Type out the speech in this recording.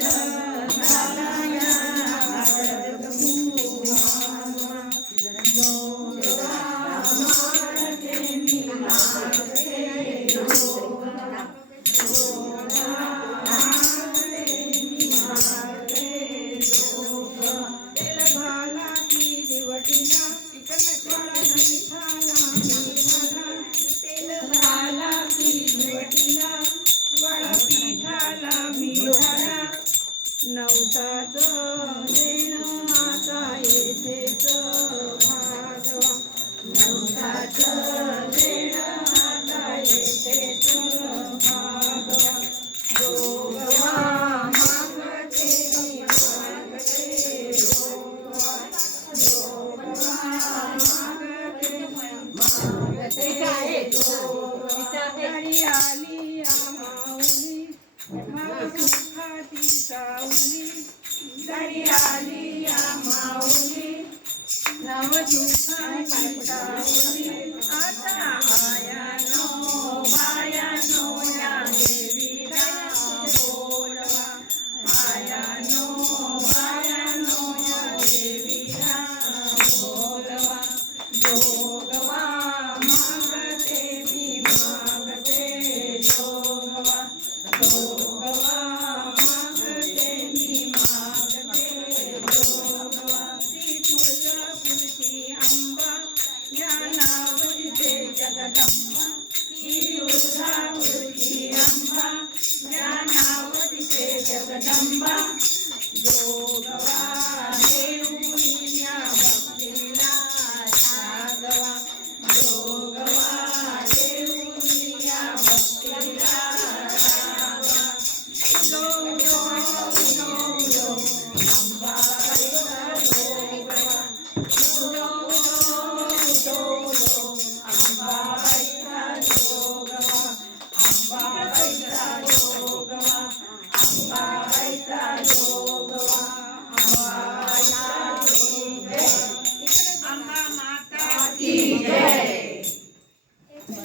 Yeah. देण आता येथे भागवा नवसाच प्रभु आता तुळजापूरची अंबा या नावाची जगदंबा जोगवा